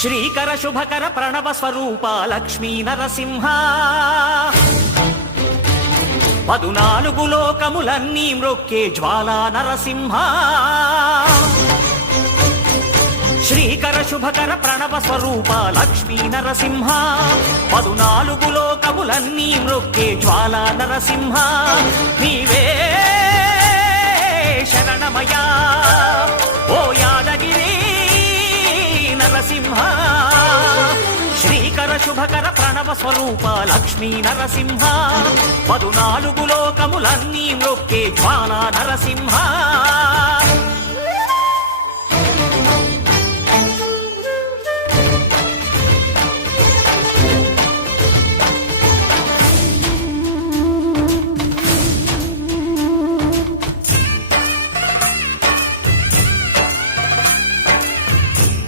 శ్రీకర శుభకర ప్రణవ స్వరూప లక్ష్మీ నరసింహ 14 లోకములన్నీ మ్రొక్కే జ్వాలా నరసింహ శ్రీకర శుభకర ప్రణవ స్వరూప లక్ష్మీ నరసింహ 14 లోకములన్నీ మ్రొక్కే జ్వాలా నరసింహ నీవే శరణమయా ఓ యాదగిరి నరసింహ శ్రీకర శుభకర ప్రణవ స్వరూప లక్ష్మీ నరసింహ 14 లోకములన్నీ మ్రొక్కే జ్వాలా నరసింహ